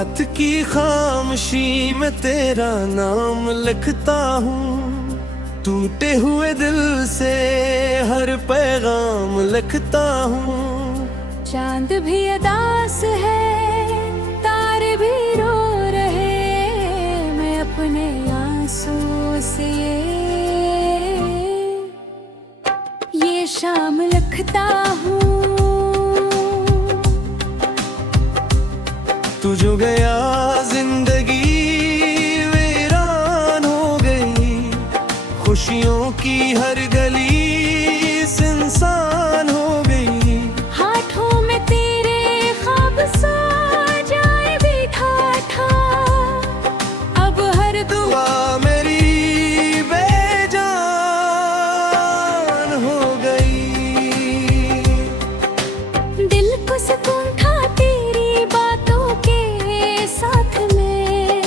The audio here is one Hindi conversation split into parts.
रात की खामोशी में तेरा नाम लिखता हूँ, टूटे हुए दिल से हर पैगाम लिखता हूँ। चांद भी उदास है, तारे भी रो रहे, मैं अपने आंसुओं से ये शाम लिखता हूँ। तू जो गया जिंदगी वीरान हो गई, खुशियों की हर गली सुनसान हो गई। हाथों में तेरे ख्वाब सा जाए भी ठाठा, अब हर दुआ मेरी बेजान हो गई। दिल को सुकून था तेरी बातों के साथ में,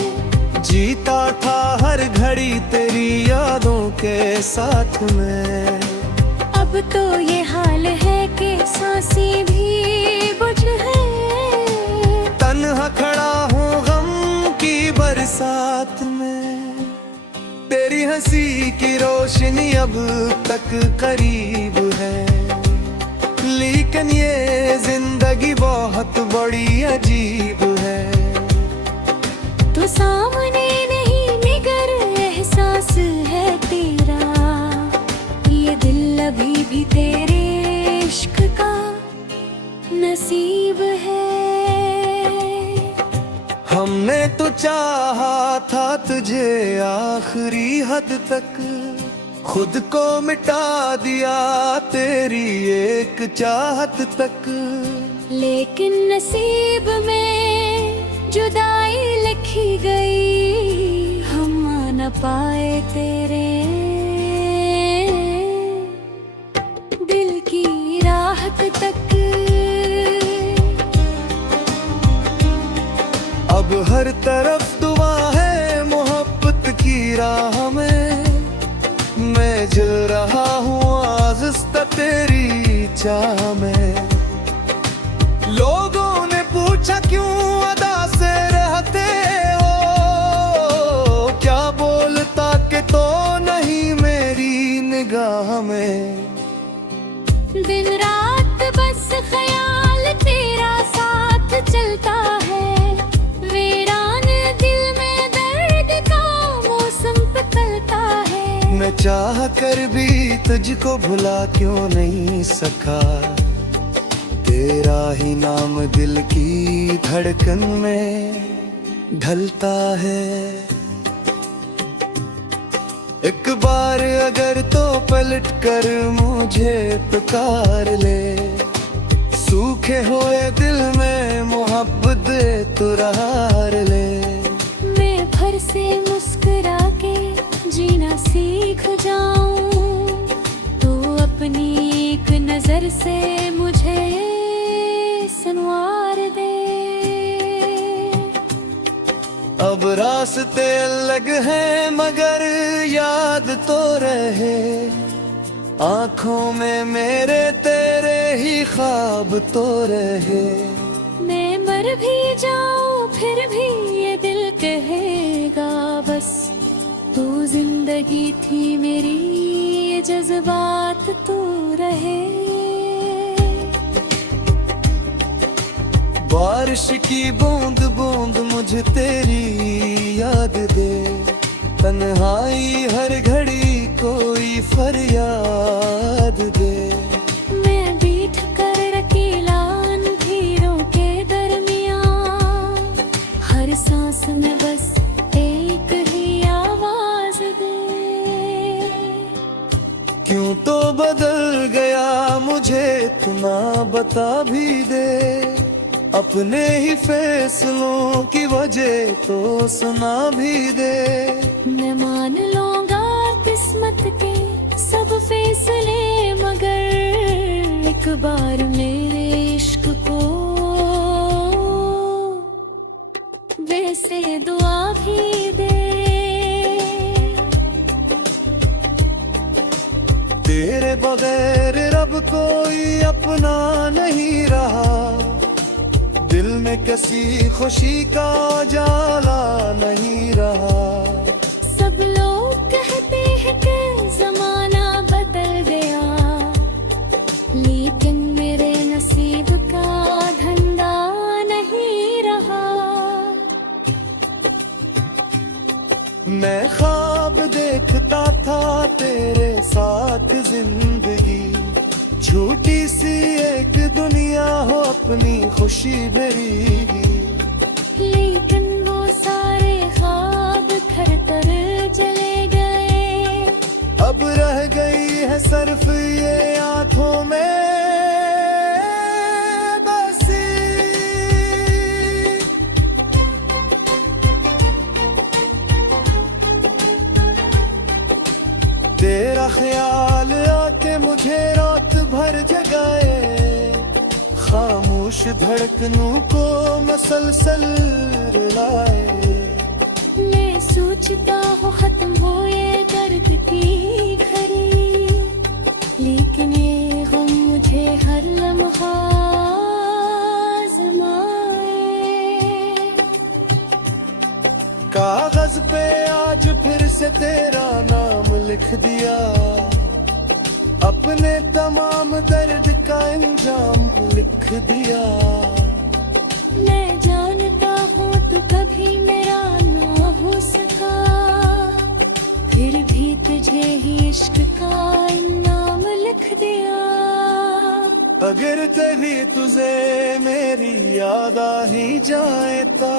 जीता था हर घड़ी तेरी यादों के साथ में। अब तो ये हाल है कि सांसें भी बुझ है, तन्हा खड़ा हूँ गम की बरसात में। तेरी हंसी की रोशनी अब तक करीब है, लेकिन ये जिंदगी बहुत बड़ी अजीब है। तो सामने नहीं मगर एहसास है तेरा, ये दिल अभी भी तेरे इश्क का नसीब है। हमने तो चाहा था तुझे आखिरी हद तक, खुद को मिटा दिया तेरी एक चाहत तक। लेकिन नसीब में जुदाई लिखी गई, हम आ न पाए तेरे दिल की राहत तक। अब हर तरफ दुआ है मोहब्बत की राह में, मैं जल रहा हूँ आज़िज़्ता तेरी चाह में। लोगों ने पूछा क्यों अदा से रहते हो, क्या बोलता कि तो नहीं मेरी निगाह में। दिन रात बस ख्याल तेरा साथ चलता है, वीरान दिल में दर्द का मौसम बदलता है। मैं चाह कर भी तुझको भुला क्यों नहीं सका, तेरा ही नाम दिल की धड़कन में ढलता है। एक बार अगर तो पलट कर मुझे पुकार ले, सूखे हुए दिल में मोहब्बत तुरार ले। मैं फिर से मुस्कुरा के जीना सीख जाऊं, तो अपनी एक नजर से मुझे संवार दे। अब रास्ते अलग हैं मगर याद तो रहे, आँखों में मेरे तेरे ही ख्वाब तो रहे। मैं मर भी जाऊं फिर भी ये दिल कहेगा बस, तू जिंदगी थी मेरी, ये जज्बात तू रहे। बारिश की बूंद बूंद मुझे तेरी याद दे, तन्हाई हर घड़ी कोई फरियाद दे। मैं बैठ कर अकेला अंधेरों के दरमियान, हर सांस में बस एक ही आवाज दे। क्यों तो बदल गया मुझे इतना बता भी दे, अपने ही फैसलों की वजह तो सुना भी दे। मैं मान लूंगा किस्मत के सब फैसले, मगर एक बार मेरे इश्क को वैसे दुआ भी दे। तेरे बगैर रब कोई अपना नहीं रहा, दिल में किसी खुशी का जाला नहीं रहा। सब लोग कहते हैं कि जमाना बदल गया, लेकिन मेरे नसीब का धंधा नहीं रहा। मैं ख्वाब देखता था तेरे साथ जिंदगी, छोटी सी एक दुनिया हो अपनी खुशी भरी। लेकिन वो सारे ख्वाब घर कर चले गए, अब रह गई है सिर्फ ये आंखों में बसी। तेरा ख्याल आके मुझे रात भर जगाए, खामोश धड़कनों को मसलसल रुलाए। मैं सोचता हूँ खत्म हो ये दर्द की घड़ी, लेकिन ये गम मुझे हर लम्हा आज़माए। कागज पे आज फिर से तेरा नाम लिख दिया, अपने तमाम दर्द का इंजाम लिख दिया। मैं जानता हूँ तू कभी मेरा ना हो सका, फिर भी तुझे ही इश्क का इनाम लिख दिया। अगर कभी तुझे मेरी याद आ ही जाए ता,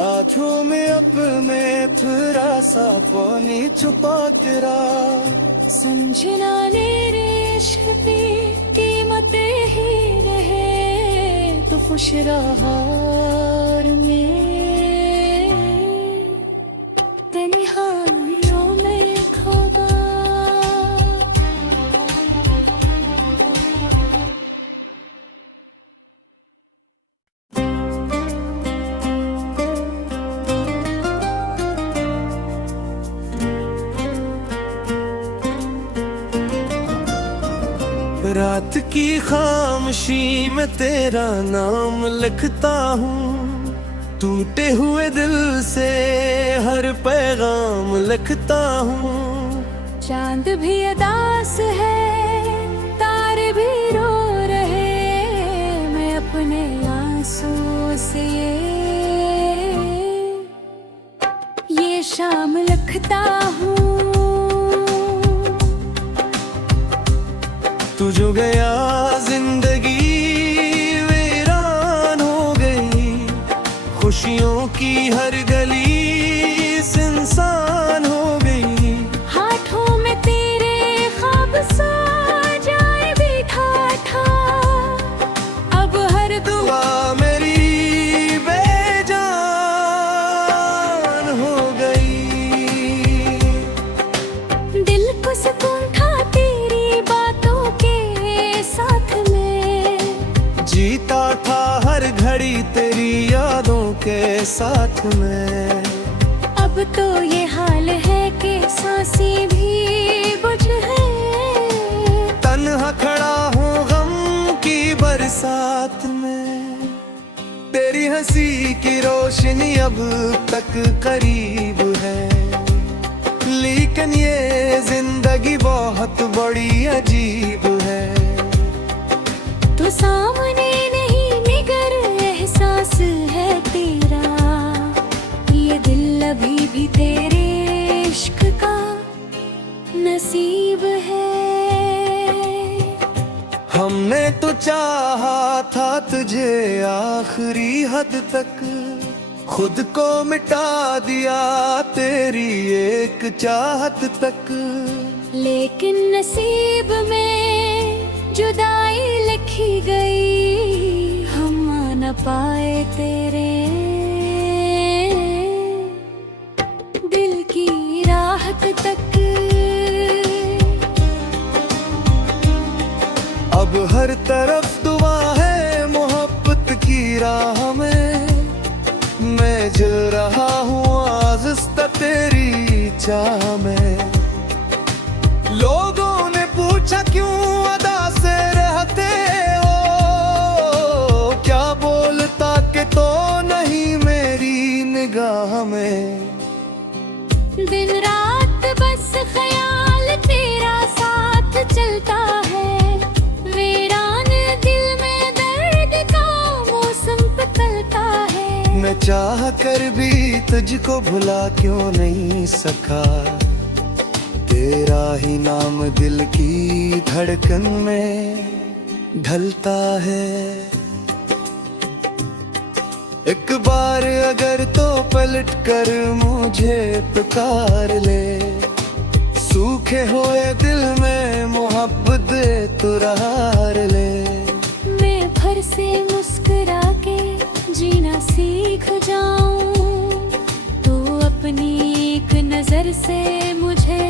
आँखों में अपने थोड़ा सा पानी छुपा तेरा। समझना मेरे इश्क की कीमत ही रहे, तो खुश रहा में तन्हाइयों में खोगा। रात की खामोशी में तेरा नाम लिखता हूँ, टूटे हुए दिल से हर पैगाम लिखता हूँ। चांद भी उदास है, तारे भी रो रहे, मैं अपने आंसुओं से ये शाम लिखता हूँ। तू जो गया जिंदगी वीरान हो गई, खुशियों की हर गली सुनसान हो गई। हाथों में तेरे ख्वाब सा जाए बैठा था, अब हर दुआ मेरी बेजान हो गई। दिल को सुकून था तेरी बातों के साथ में, जीता था हर घड़ी तेरी यादों के साथ में। अब तो ये हाल है कि सांसें भी बुझ है, तन्हा खड़ा हूँ गम की बरसात में। तेरी हंसी की रोशनी अब तक करीब है, लेकिन ये जिंदगी बहुत बड़ी अजीब है। तो सामने नहीं मगर एहसास है तेरा, ये दिल अभी भी तेरे इश्क का नसीब है। हमने तो चाहा था तुझे आखिरी हद तक, खुद को मिटा दिया तेरी एक चाहत तक। लेकिन नसीब में जुदाई लिखी गई, हम आ न पाए तेरे दिल की राहत तक। अब हर तरफ दुआ है मोहब्बत की राह में, मैं जल रहा हूँ आज़िज़ तेरी चाह में। लोगों ने पूछा क्यों अदा से रहते हो, क्या बोलता दिन रात बस ख्याल तेरा साथ चलता है, वीरान दिल में दर्द का मौसम बदलता है। मैं चाह कर भी तुझको भुला क्यों नहीं सका, तेरा ही नाम दिल की धड़कन में ढलता है। एक बार अगर तो पलट कर मुझे पुकार ले, सूखे हुए दिल में मोहब्बत तुरार ले। मैं भर से मुस्कुरा के जीना सीख जाऊं, तो अपनी एक नजर से मुझे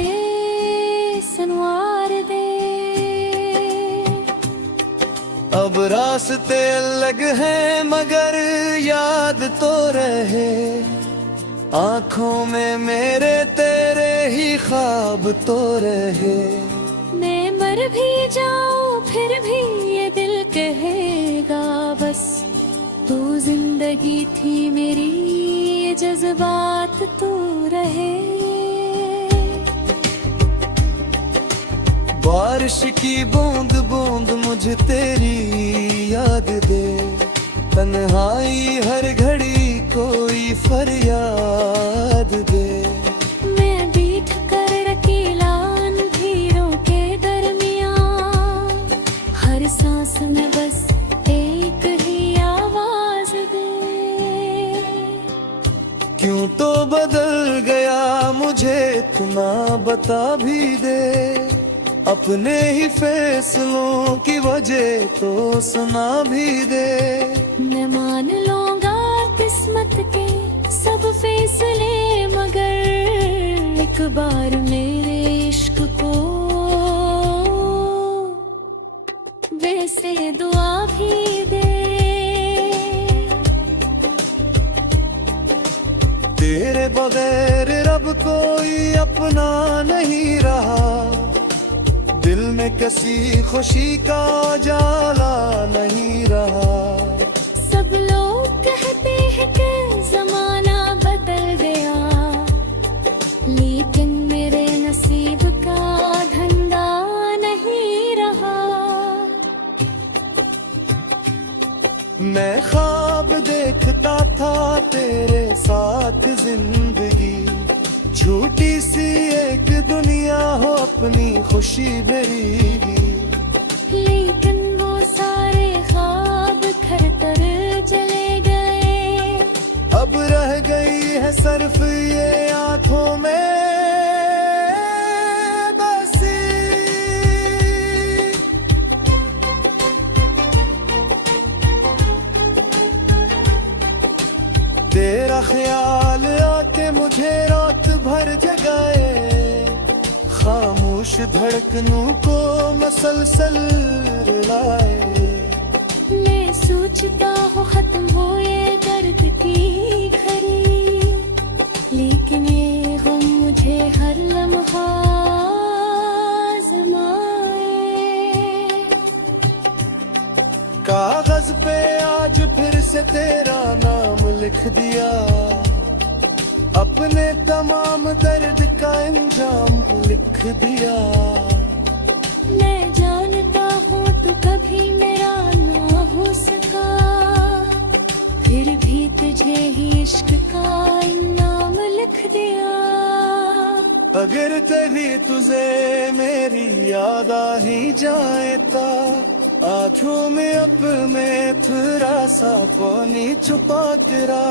संवार दे। अब रास्ते अलग हैं मगर याद तो रहे, आंखों में मेरे तेरे ही ख्वाब तो रहे। मैं मर भी जाऊं फिर भी ये दिल कहेगा बस, तू जिंदगी थी मेरी, ये जज्बात तू रहे। बारिश की बूंद बूंद मुझे तेरी याद दे, तन्हाई हर घड़ी कोई फरियाद दे। मैं बीठ कर अकेला अंधेरों के दरमियान, हर सांस में बस एक ही आवाज दे। क्यों तो बदल गया मुझे इतना बता भी दे, अपने ही फैसलों की वजह तो सुना भी दे। मैं मान लूंगा किस्मत के सब फैसले, मगर एक बार मेरे इश्क को वैसे दुआ भी दे। तेरे बगैर रब कोई अपना नहीं रहा, दिल में किसी खुशी का जाला नहीं रहा। सब लोग कहते हैं कि जमाना बदल गया, लेकिन मेरे नसीब का धंधा नहीं रहा। मैं ख्वाब देखता था तेरे साथ जिंदगी, छोटी सी एक दुनिया हो अपनी खुशी भरी। लेकिन वो सारे ख्वाब खर कर चले गए, अब रह गई है सिर्फ ये आंखों में बसी। तेरा ख्याल आके मुझे रात भर जगाए, खामोश धड़कनों को मसलसल रुलाए। मैं सोचता हूँ खत्म हो ये दर्द की घड़ी, लेकिन ये गम मुझे हर लम्हा आज़माए। कागज पे आज फिर से तेरा नाम लिख दिया, अपने तमाम दर्द का इंजाम लिख दिया। मैं जानता हूँ तू कभी मेरा ना हो सका, फिर भी तुझे ही इश्क का इनाम लिख दिया। अगर कभी तुझे मेरी याद आ ही जाए ता, आँखों में अपने थोड़ा सा पानी छुपा करा।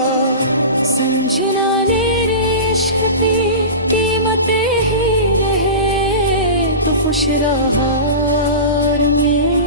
समझना मेरे इश्क की कीमत ही रहे, तो खुश रहा और मैं